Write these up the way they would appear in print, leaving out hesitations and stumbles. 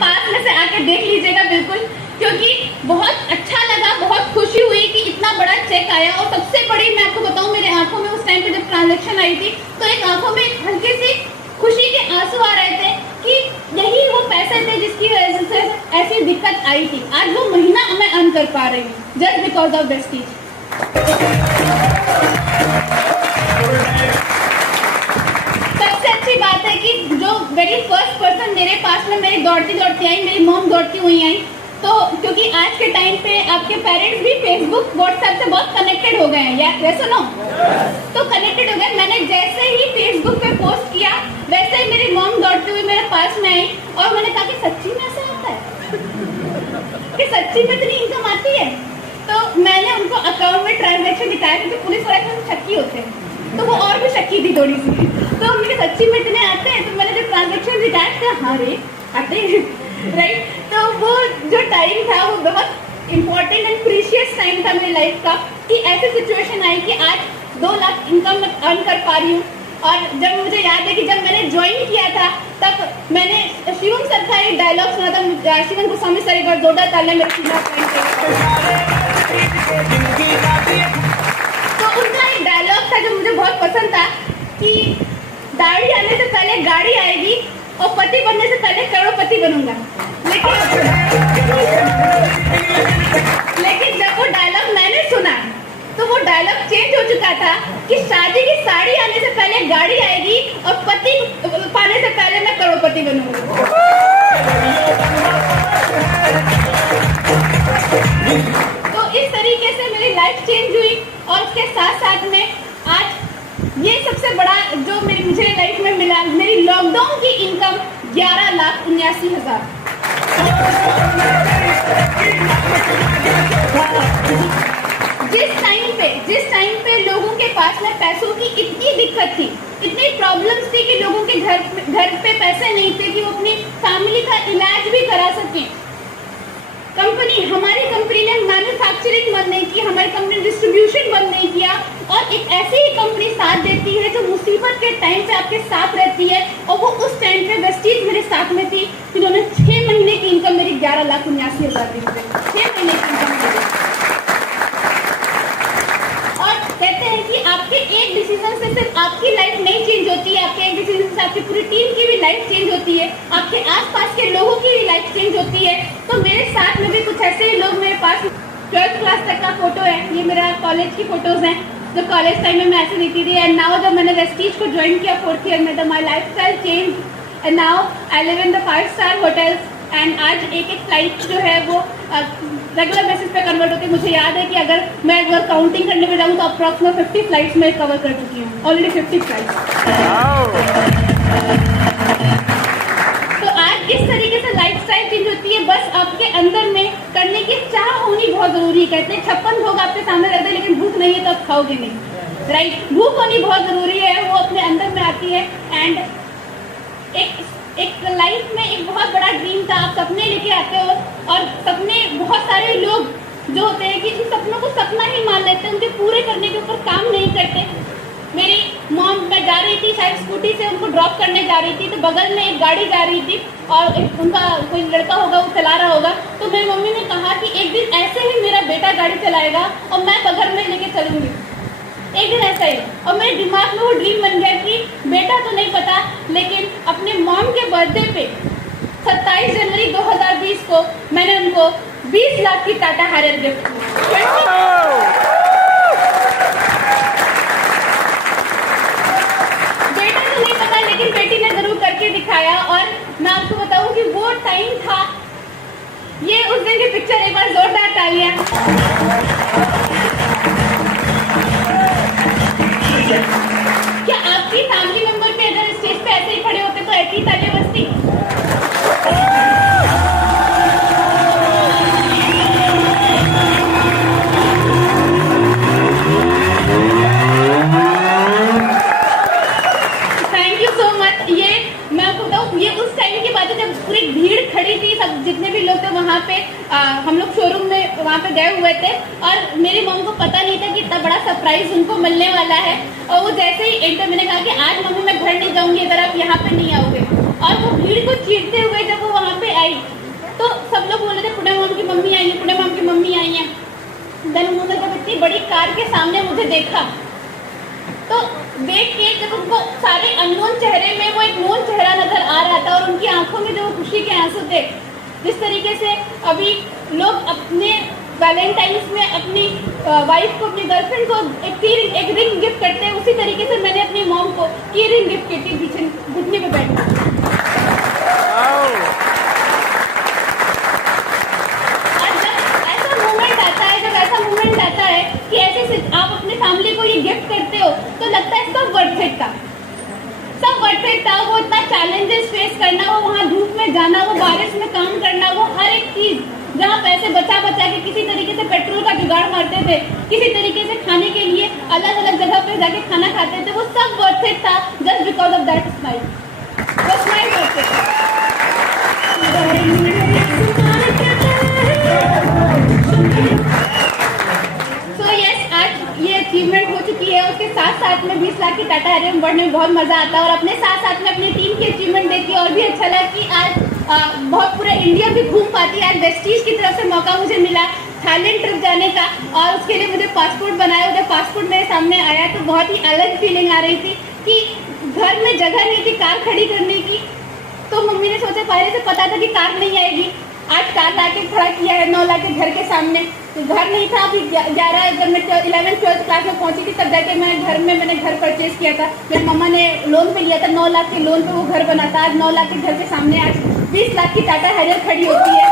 पास में से आके देख लीजिएगा बिल्कुल, क्योंकि बहुत अच्छा लगा, बहुत खुशी हुई कि इतना बड़ा चेक आया। और सबसे बड़ी मैं आपको बताऊं, मेरे आंखों में उस टाइम पे जब ट्रांजैक्शन आई थी तो एक आंखों में हल्के से खुशी के आंसू आ रहे थे कि यही वो पैसे थे जिसकी वजह से ऐसी दिक्कत आई थी। आज वो महीना मैं अर्न कर पा रही हूँ जस्ट बिकॉज ऑफ वेस्टीज। सबसे अच्छी बात है कि जो वेरी फर्स्ट पर्सन मेरे पास में मेरी दौड़ती दौड़ती आई, मेरी मॉम दौड़ती हुई आई। तो क्योंकि आज के टाइम पे आपके पेरेंट्स भी फेसबुक व्हाट्सएप से बहुत कनेक्टेड हो गए हैं, या वैसे ना तो कनेक्टेड हो गए। मैंने जैसे ही फेसबुक पे पोस्ट किया वैसे ही मेरी मॉम दौड़ती हुई मेरे पास में आई और मैंने कहा कि सच्ची में ऐसा होता है कि सच्ची में इतनी इनकम आती है। तो मैंने उनको अकाउंट में ट्रांजैक्शन दिखाया, क्योंकि पुलिस वाले में शक्की होते हैं तो वो और भी शक्की थी थोड़ी सी। तो हमने कहा सच्ची में इतने आते हैं, तो मैंने जब ट्रांजैक्शन दिखाया था, हाँ रे आते हैं राइट। तो वो जो टाइम था वो बहुत इम्पोर्टेंट एंड प्रीशियस टाइम था मेरी लाइफ का, कि ऐसी सिचुएशन आई कि आज 2 लाख इनकम अर्न कर पा रही हूँ। और जब मुझे याद है कि जब मैंने ज्वाइन किया था तब मैंने शिवम सर का एक डायलॉग सुना था, शिवम गोस्वामी सर, एक बार जोरदार तालियां मेरे तो उनका एक डायलॉग था जो मुझे बहुत पसंद था कि दाढ़ी आने से पहले गाड़ी आएगी और पति बनने से पहले करोड़पति बनूंगा। लेकिन जब वो डायलॉग मैंने सुना तो वो डायलॉग चेंज हो चुका था कि शादी की साड़ी आने से पहले गाड़ी आएगी और पति पाने से पहले मैं करोड़पति बनूंगा। तो इस तरीके से मेरी लाइफ चेंज हुई। और उसके साथ साथ में आज ये सबसे बड़ा जो मुझे लाइफ में मिला, मेरी लॉकडाउन की इनकम 11,79,000। जिस टाइम पे लोगों के पास में पैसों की इतनी दिक्कत थी, इतनी प्रॉब्लम्स थी कि लोगों के घर पे पैसे नहीं थे कि वो अपनी फैमिली का इलाज भी करा सके। हमारी कंपनी ने मैन्युफैक्चरिंग बंद नहीं की, हमारी कंपनी ने डिस्ट्रीब्यूशन बंद नहीं किया। और एक ऐसी ही कंपनी साथ देती है जो मुसीबत के टाइम पे आपके साथ रहती है, और वो उस टाइम पे वेस्टीज मेरे साथ में थी। जिन्होंने 6 महीने की इनकम मेरी 11,79,000 दी थी, 6 महीने की इनकम। और कहते हैं कि आपके एक डिसीजन से सिर्फ आपकी लाइफ नहीं चेंज होती है, आपके एक डिसीजन से आपकी पूरी टीम की भी लाइफ चेंज होती है, आपके आसपास के लोगों की भी लाइफ चेंज होती है। तो मेरे साथ में भी कुछ ऐसे ही लोग मेरे पास 12th क्लास तक का फोटो है, ये मेरा कॉलेज की फोटोज हैं जो कॉलेज टाइम में मैं ऐसे देती थी। एंड नाउ जब मैंने वेस्टीज को ज्वाइन किया 4th ईयर में, तो my life style change and now I live in the 5-star hotels. And आज एक फ्लाइट जो है वो रेगुलर बेसिस पे कन्वर्ट होती है। मुझे याद है कि अगर मैं अगर काउंटिंग करने में जाऊँ तो अप्रॉक्सिमेट 50 फ्लाइट्स में कवर कर चुकी हूँ, ऑलरेडी 50 फ्लाइट्स। तो आज इस तरीके से लाइफ स्टाइल चेंज होती है, बस आपके अंदर में करने की चाह होनी बहुत जरूरी है। कहते हैं 56 भोग आपके सामने रहते हैं लेकिन भूख नहीं है तो आप खाओगे नहीं, राइट। भूख होनी बहुत जरूरी है, वो अपने अंदर में आती है। एंड एक लाइफ में एक बहुत बड़ा ड्रीम था, आप सपने लेके आते हो और सपने बहुत सारे लोग जो होते हैं कि इन सपनों को सपना ही मान लेते हैं, उनके पूरे करने के ऊपर काम नहीं करते। मेरी मॉम, मैं जा रही थी शायद स्कूटी से उनको ड्रॉप करने जा रही थी, तो बगल में एक गाड़ी जा रही थी और उनका कोई लड़का होगा वो चला रहा होगा। तो मेरी मम्मी ने कहा कि एक दिन ऐसे ही मेरा बेटा गाड़ी चलाएगा और मैं बगल में लेके चलूंगी, एक दिन ऐसा ही। और मेरे दिमाग में वो ड्रीम बन गया कि बेटा तो नहीं पता, लेकिन अपने मॉम के बर्थडे पे 27 जनवरी 2020 को मैंने उनको 20 लाख की टाटा हैरियर गिफ्ट की। बेटा तो नहीं पता लेकिन बेटी ने जरूर करके दिखाया। और मैं आपको बताऊं कि वो टाइम था, ये उस दिन की पिक्चर, एक बार जोरदार तालियां। क्या आपकी फैमिली मेंबर पे अगर स्टेज पे ऐसे ही खड़े होते तो ऐसी तालियां बजती? Thank you so much. ये मैं आपको बताऊं, ये उस टाइम की बात है जब पूरी भीड़ खड़ी थी, सब जितने भी लोग थे वहाँ पे। हम लोग शोरूम में वहाँ पे गए हुए थे और मेरी मम्मी को पता नहीं था कि इतना बड़ा सरप्राइज उनको मिलने वाला है। और वो जैसे ही एंटर, मैंने कहा कि आज मम्मी मैं घर नहीं जाऊंगी अगर आप यहाँ पे नहीं आओगे। और वो भीड़ को चीरते हुए जब वो वहाँ पे आई तो सब लोग बोल रहे थे पुणे मॉम की मम्मी आई है, पुणे मॉम की मम्मी आई है। देन उन्होंने जब इतनी बड़ी कार के सामने मुझे देखा तो देख के जब उनको सारे अननोन चेहरे में वो एक नोन चेहरा नजर आ रहा था और उनकी आंखों में जो खुशी के आंसू थे, जिस तरीके से अभी लोग अपने वैलेंटाइंस में अपनी वाइफ को, अपनी गर्लफ्रेंड को एक रिंग गिफ्ट करते हैं, उसी तरीके से मैंने अपनी मॉम को की रिंग गिफ्ट की थी पीछे घुटने पे बैठ। मोमेंट आता है कि ऐसे आप अपने फैमिली को ये गिफ्ट करते हो तो लगता है सब वर्थ इट था, सब वर्थ इट था। वो इतना चैलेंजेस फेस करना, वो वहाँ धूप में जाना, वो बारिश में काम करना, वो हर एक चीज जहाँ पैसे बचा के किसी तरीके से पेट्रोल का जुगाड़ मारते थे, किसी तरीके से खाने के लिए अलग अलग जगह पे जाके खाना खाते थे, वो सब वर्थ इट था just because of that smile. वो स्माइल वर्थ इट। अचीवमेंट हो चुकी है, उसके साथ साथ में 20 लाख की टाटा हैरियर बढ़ने में बहुत मजा आता है और अपने साथ साथ में अपनी टीम की अचीवमेंट देख के और भी अच्छा लगा कि आज बहुत पूरे इंडिया भी घूम पाती है। आज वेस्टीज की तरफ से मौका मुझे मिला थाईलैंड ट्रिप जाने का और उसके लिए मुझे पासपोर्ट बनाया। जब पासपोर्ट मेरे सामने आया तो बहुत ही अलग फीलिंग आ रही थी कि घर में जगह नहीं थी कार खड़ी करने की, तो मम्मी ने सोचा, पहले से पता था कि कार नहीं आएगी, आज कार लाके खड़ा किया है 9 लाख के घर के सामने। तो घर नहीं था, अभी 11 जब मैं 11th-12th क्लास में पहुंची थी तब जाके मैंने घर परचेज किया था। मेरी मम्मा ने लोन पे लिया था, 9 लाख के लोन पे वो घर बना था। आज 9 लाख के घर के सामने आज 20 लाख की टाटा हैरियर खड़ी होती है।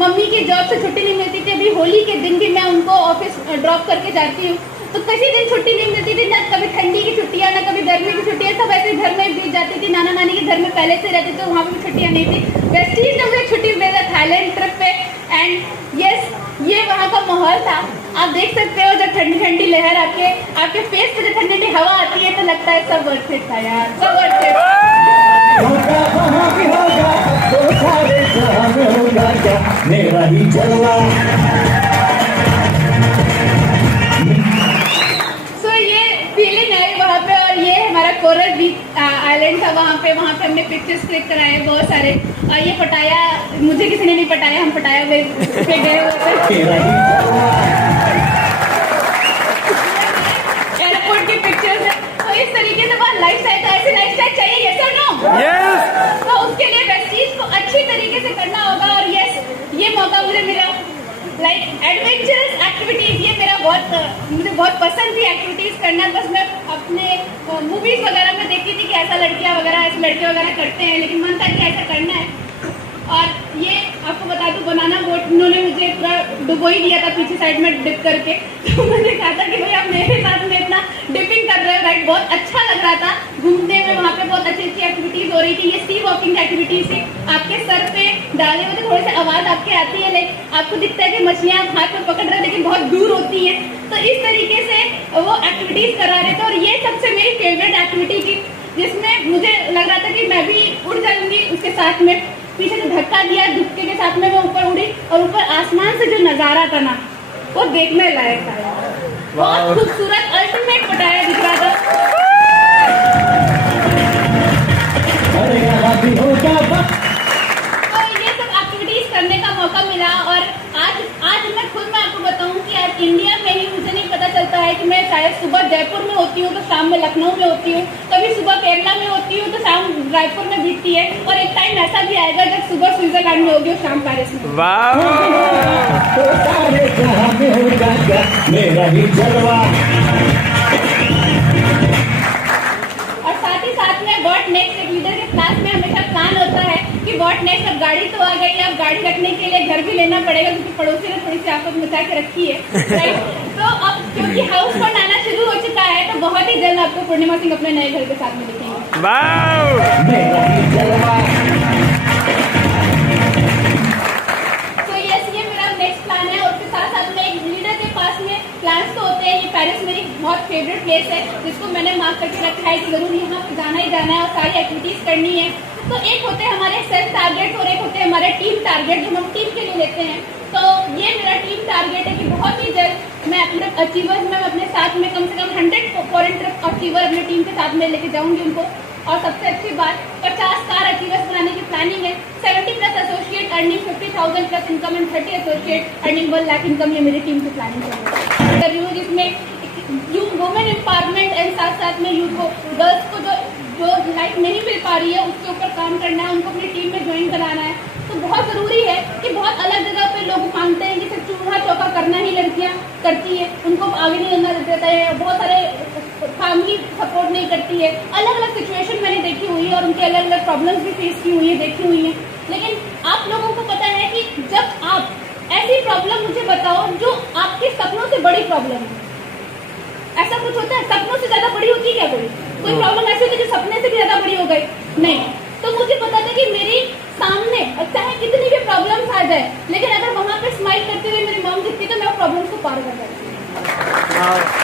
मम्मी की जॉब से छुट्टी नहीं मिलती थी, अभी होली के दिन भी मैं उनको ऑफिस ड्रॉप करके जाती हूँ तो किसी दिन छुट्टी नहीं मिलती थी, ना कभी ठंडी की छुट्टियाँ ना कभी गर्मी की छुट्टियाँ, सब ऐसे घर में बीत जाती थी। नाना नानी के घर में पहले से रहते थे, वहाँ पे भी छुट्टियाँ नहीं थी। वेस्टीज ने मुझे छुट्टी मिला थाईलैंड ट्रिप पे एंड यस, ये वहाँ का माहौल था। आप देख सकते हो जब ठंडी ठंडी लहर आके आपके फेस पे जब ठंडी ठंडी हवा आती है तो लगता है सब वर्थ इट था यार, सब वर्थ इट। मेरा ही जलवा। सो ये फीलिंग आई वहाँ पे और ये हमारा कोरल बीच आइलैंड था, वहाँ पे हमने पिक्चर्स क्लिक कराए बहुत सारे। और ये पटाया मुझे किसी ने नहीं पटाया, हम पटाया पे गए हुए एयरपोर्ट की पिक्चर्स है। तो इस तरीके से बहुत लाइफ स्टाइल, ऐसी लाइफ स्टाइल चाहिए, यस और नो? यस। तो उसके लिए वेस्टीज को अच्छी तरीके से करना होगा और यस, ये मौका मुझे मिला। लाइक एडवेंचरस एक्टिविटीज, ये मेरा मुझे बहुत पसंद थी एक्टिविटीज करना। बस मैं अपने मूवीज वगैरह में देखती थी कि ऐसा लड़कियां वगैरह ऐसे लड़के वगैरह करते हैं, लेकिन मन था कि ऐसा करना है। और ये आपको बता दूं, बनाना बोट उन्होंने मुझे पूरा डुबो ही दिया था पीछे साइड में डिप करके। तो मैंने कहा था कि भाई आप मेरे साथ में इतना डिपिंग कर रहे हो, राइट? बहुत अच्छा लग रहा था घूमने में, वहाँ पे बहुत अच्छी अच्छी एक्टिविटीज हो रही थी। ये सी वॉकिंग एक्टिविटीज से आपके सर पे डाले हुए थोड़ी सी आवाज आपके आती है, लाइक आपको दिखता है कि मछलियाँ आप हाथ में पकड़ रहे हैं लेकिन बहुत दूर होती है। तो इस तरीके से वो एक्टिविटीज करा रहे थे और ये सबसे मेरी फेवरेट एक्टिविटी थी, जिसमें मुझे लग रहा था कि मैं भी उड़ जाऊंगी उसके साथ में। पीछे से धक्का दिया, धक्के के साथ में मैं ऊपर उड़ी और ऊपर आसमान से जो नजारा था ना, वो देखने लायक था। बहुत खूबसूरत अल्टीमेट पटाया दिख रहा था। तो ये सब एक्टिविटीज करने का मौका मिला और आज मैं आपको बताऊं कि आज इंडिया में ही मुझे नहीं पता चलता है कि मैं शायद सुबह जयपुर में होती हूँ तो शाम में लखनऊ में होती हूँ, कभी सुबह केरला में होती हूँ तो शाम रायपुर में बीतती है, और एक टाइम ऐसा भी आएगा जब सुबह स्विट्जरलैंड में होगी और शाम पेरिस में। और साथ ही साथ में व्हाट नेक्स्ट, एक लीडर के क्लास में हमेशा प्लान होता है कि व्हाट नेक्स्ट, अब गाड़ी तो आ गई, अब गाड़ी रखने के लिए घर भी लेना पड़ेगा क्योंकि पड़ोसी ने थोड़ी सी आफत मचा के रखी है, राइट? तो अब क्योंकि हाउस फंड आना शुरू हो चुका है तो बहुत ही जल्द आपको पूर्णिमा सिंह अपने नए घर के साथ में दिखेंगे। तो यस, ये मेरा नेक्स्ट प्लान है। और उसके साथ साथ में एक लीडर के पास में प्लान्स तो होते हैं। ये पेरिस मेरी बहुत फेवरेट प्लेस है जिसको मैंने मार्क करके रखा है कि जरूर यहाँ जाना ही जाना है और सारी एक्टिविटीज करनी है। तो एक होते हैं हमारे सेल्फ टारगेट्स और एक होते हैं हमारे टीम टारगेट जो हम टीम के लिए लेते हैं, तो ये मेरा टीम टारगेट है कि बहुत ही जल्द मैं अपने अचीवर्स में अपने साथ में कम से कम 100 फॉरेन अचीवर अपने टीम के साथ में लेके जाऊंगी उनको। और सबसे अच्छी बात 50 कार अचीवर्स बनाने की प्लानिंग है। 70+ associate earning 50,000 plus income and 30 associate earning 1 lakh income, ये मेरी टीम की प्लानिंग कर रही हूँ, जिसमें यूथ वुमेन एम्पावरमेंट एंड साथ साथ में यूथ को गर्ल्स को जो लाइफ नहीं मिल पा रही है उसके ऊपर काम करना है, उनको अपनी टीम में ज्वाइन कराना है। तो बहुत ज़रूरी है कि बहुत अलग जगह पे लोग मानते हैं कि सिर्फ चूल्हा चौका करना ही लड़कियां करती है, उनको आगे नहीं करना देता है, बहुत सारे फैमिली सपोर्ट नहीं करती है। अलग अलग सिचुएशन मैंने देखी हुई है और उनके अलग अलग प्रॉब्लम्स भी फेस की हुई है, देखी हुई है। लेकिन आप लोगों को पता है कि जब आप ऐसी प्रॉब्लम मुझे बताओ जो आपके सपनों से बड़ी प्रॉब्लम है, ऐसा कुछ होता है? सपनों से ज्यादा बड़ी होती है क्या कोई प्रॉब्लम ऐसी होती है जो सपने से भी ज्यादा बड़ी हो गई? नहीं। तो मुझे पता था कि मेरी सामने चाहे कितनी भी प्रॉब्लम्स आ जाए, लेकिन अगर वहां पे स्माइल करते हुए मेरी मॉम दिखती तो मैं प्रॉब्लम्स को पार कर जाती।